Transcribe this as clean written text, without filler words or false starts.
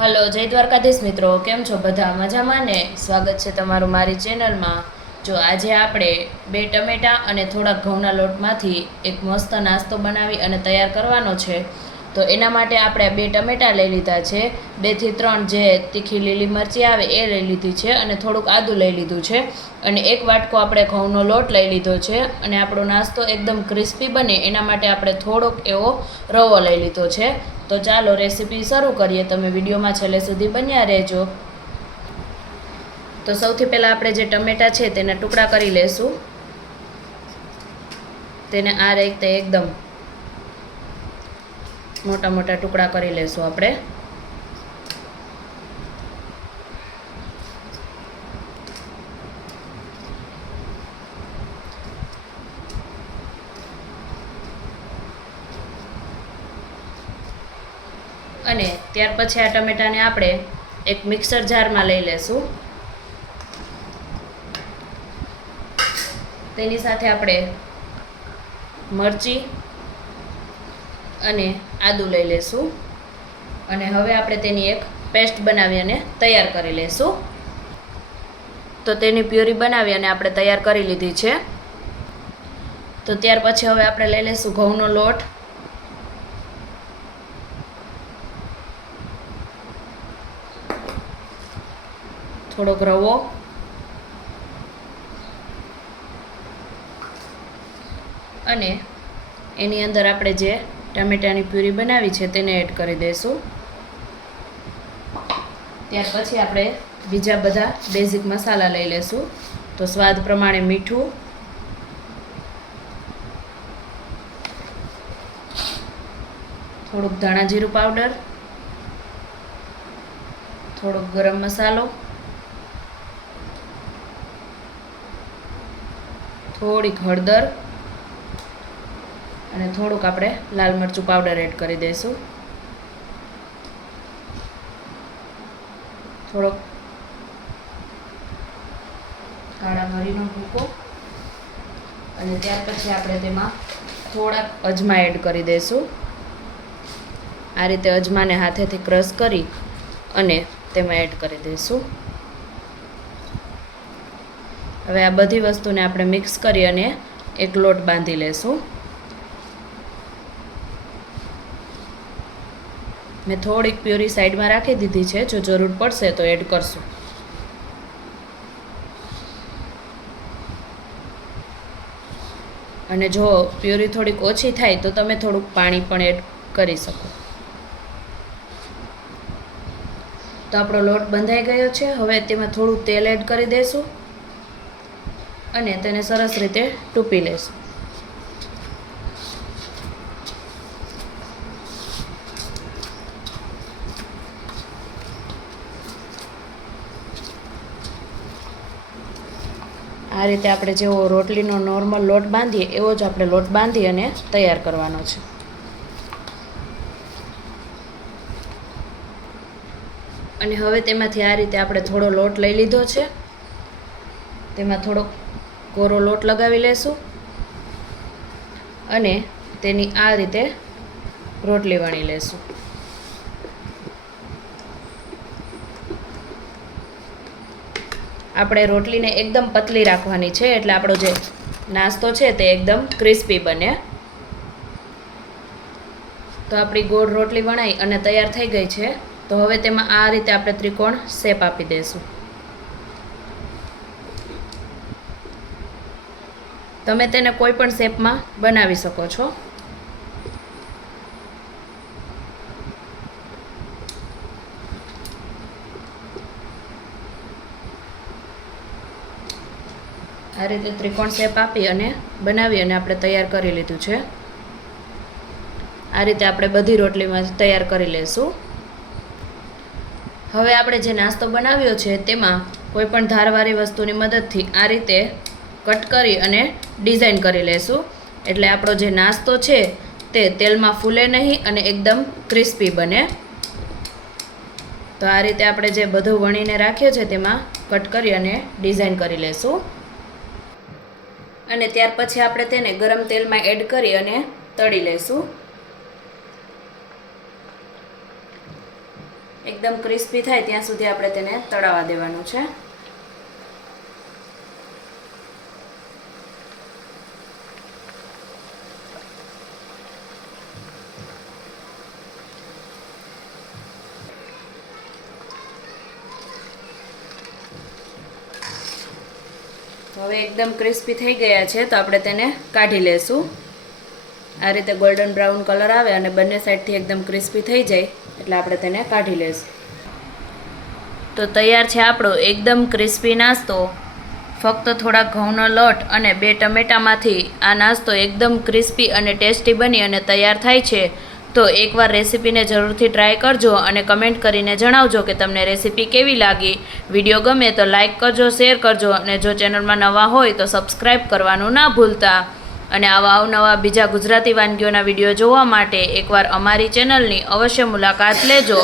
Hello, જય દ્વારકાધીશ મિત્રો, કેમ છો બધા? મજામાં ને? સ્વાગત છે તમારું મારી ચેનલમાં. જો આજે આપણે 2 ટમેટાં અને થોડાક ઘઉંના લોટમાંથી એક મસ્ત નાસ્તો બનાવી અને તૈયાર કરવાનો છે. તો એના માટે આપણે 2 ટમેટાં લઈ લીધા છે, 2 થી 3 જે તીખી લીલી મરચી આવે એ લઈ લીધી છે અને થોડુંક આદું લઈ લીધું છે અને 1 વાટકો આપણે ઘઉંનો લોટ લઈ લીધો છે. અને આપણો નાસ્તો એકદમ ક્રિસ્પી બને એના માટે આપણે થોડોક એવો રવો લઈ લીધો છે. તો ચાલો રેસીપી શરૂ કરીએ. તમે વિડીયોમાં છેલ્લે સુધી બન્યા રહેજો. તો સૌથી પહેલાં આપણે જે ટમેટાં છે તેના ટુકડા કરી લેશું. તેને આ રીતે એકદમ મોટા મોટા ટુકડા કરી લેશું આપણે. અને ત્યાર પછી આ ટમેટાને આપણે એક મિક્સર જારમાં લઈ લેશું. તેની સાથે આપણે મરચી અને આદું લઈ લેશું અને હવે આપણે તેની એક પેસ્ટ બનાવી અને તૈયાર કરી લેશું. તો તેની પ્યુરી બનાવી અને આપણે તૈયાર કરી લીધી છે. તો ત્યાર પછી હવે આપણે લઈ લેશું ઘઉંનો લોટ, થોડોક રવો અને એની અંદર આપણે જે ટામેટાની પ્યુરી બનાવી છે તેને એડ કરી દઈશું. ત્યાર પછી આપણે બીજા બધા બેઝિક મસાલા લઈ લેશું. તો સ્વાદ પ્રમાણે મીઠું, થોડુંક ધાણા જીરું પાવડર, થોડોક ગરમ મસાલો, થોડીક હળદર અને થોડુંક આપણે લાલ મરચું પાવડર એડ કરી દઈશું. થોડોક કાળા મરીનો ભૂકો અને ત્યાર પછી આપણે તેમાં થોડાક અજમા એડ કરી દઈશું. આ રીતે અજમાને હાથેથી ક્રશ કરી અને તેમાં એડ કરી દઈશું. હવે આ બધી વસ્તુને આપણે મિક્સ કરી અને એક લોટ બાંધી લેશું. મેં થોડીક પ્યુરી સાઈડમાં રાખી દીધી છે, જો જરૂર પડશે તો એડ કરશું. અને જો પ્યુરી થોડીક ઓછી થાય તો તમે થોડુંક પાણી પણ એડ કરી શકો. તો આપણો લોટ બંધાઈ ગયો છે. હવે તેમાં થોડું તેલ એડ કરી દઈશું અને તેને સરસ રીતે ટૂંપી લેશું. આ રીતે આપણે જેવો રોટલીનો નોર્મલ લોટ બાંધીએ એવો જ આપણે લોટ બાંધી અને તૈયાર કરવાનો છે. અને હવે તેમાંથી આ રીતે આપણે થોડો લોટ લઈ લીધો છે. તેમાં થોડો કોરો લોટ લગાવી લેશું અને તેની આ રીતે રોટલી વણી લેશું. આપણે રોટલીને એકદમ પતલી રાખવાની છે એટલે આપણો જે નાસ્તો છે તે એકદમ ક્રિસ્પી બને. તો આપણી ગોળ રોટલી વણાઈ અને તૈયાર થઈ ગઈ છે. તો હવે તેમાં આ રીતે આપણે ત્રિકોણ શેપ આપી દઈશું. તમે તેને કોઈ પણ શેપમાં બનાવી શકો છો. આ રીતે ત્રિકોણ શેપ આપી અને બનાવી અને આપણે તૈયાર કરી લીધું છે. આ રીતે આપણે બધી રોટલીમાં તૈયાર કરી લઈશું. હવે આપણે જે નાસ્તો બનાવ્યો છે તેમાં કોઈ પણ ધારવાળી વસ્તુની મદદથી આ રીતે કટ કરી અને ડિઝાઇન કરી લેશું. એટલે આપણો જે નાસ્તો છે તે તેલમાં ફૂલે નહીં અને એકદમ ક્રિસ્પી બને. તો આ રીતે આપણે જે બધું વણીને રાખ્યો છે તેમાં કટ કરી અને ડિઝાઇન કરી લેશું. અને ત્યાર પછી આપણે તેને ગરમ તેલમાં એડ કરી અને તળી લેશું. એકદમ ક્રિસ્પી થાય ત્યાં સુધી આપણે તેને તળાવવા દેવાનું છે. હવે એકદમ ક્રિસ્પી થઈ ગયા છે તો આપણે તેને કાઢી લેશું. આ રીતે ગોલ્ડન બ્રાઉન કલર આવે અને બંને સાઈડથી એકદમ ક્રિસ્પી થઈ જાય એટલે આપણે તેને કાઢી લઈશું. તો તૈયાર છે આપણો એકદમ ક્રિસ્પી નાસ્તો. ફક્ત થોડા ઘઉંનો લોટ અને 2 ટમેટામાંથી આ નાસ્તો એકદમ ક્રિસ્પી અને ટેસ્ટી બની અને તૈયાર થાય છે. તો એકવાર રેસીપીને જરૂરથી ટ્રાય કરજો અને કમેન્ટ કરીને જણાવજો કે તમને રેસીપી કેવી લાગી. વિડીયો ગમે તો લાઇક કરજો, શેર કરજો અને જો ચેનલમાં નવા હોય તો સબસ્ક્રાઈબ કરવાનું ના ભૂલતા. અને આવા અવનવા બીજા ગુજરાતી વાનગીઓના વિડીયો જોવા માટે એકવાર અમારી ચેનલની અવશ્ય મુલાકાત લેજો.